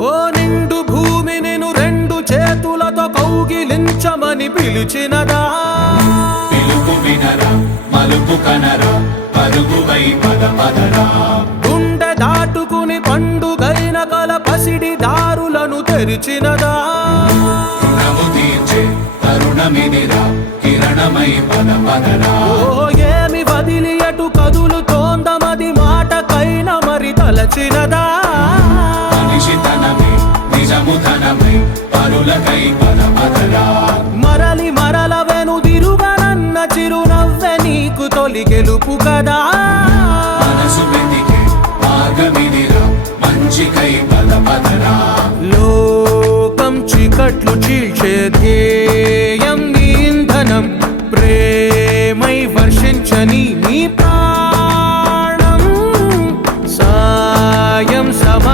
ఓ నిండు భూమి నిన్ను రెండు చేతులతో కౌగిలించమని పిలిచినదా? పిలుపు వినరా, మలుపు కనరా, పరుగువై పద పదరా. గుండె దాటుకుని పండుగైన కల పసిడి దారులను తెరిచినదా? రుణము తీర్చే తరుణమిదిరా, కిరణమై పద పదరా. ఓ ఏమి వదిలి అటు కదులుతోందమది మాటకైన మరి తలచినదా? మనిషితనమే నిజముధనమై పరులకై పద పదరా. మరలి మరల వెనుదిరుగనన్న చిరునవ్వె నీకు తొలి గెలుపు కదా? మనసు వెతికే మార్గమిదిరా, మంచికై పద పదరా. లోకం చీకట్లు చీల్చే ధ్యేయం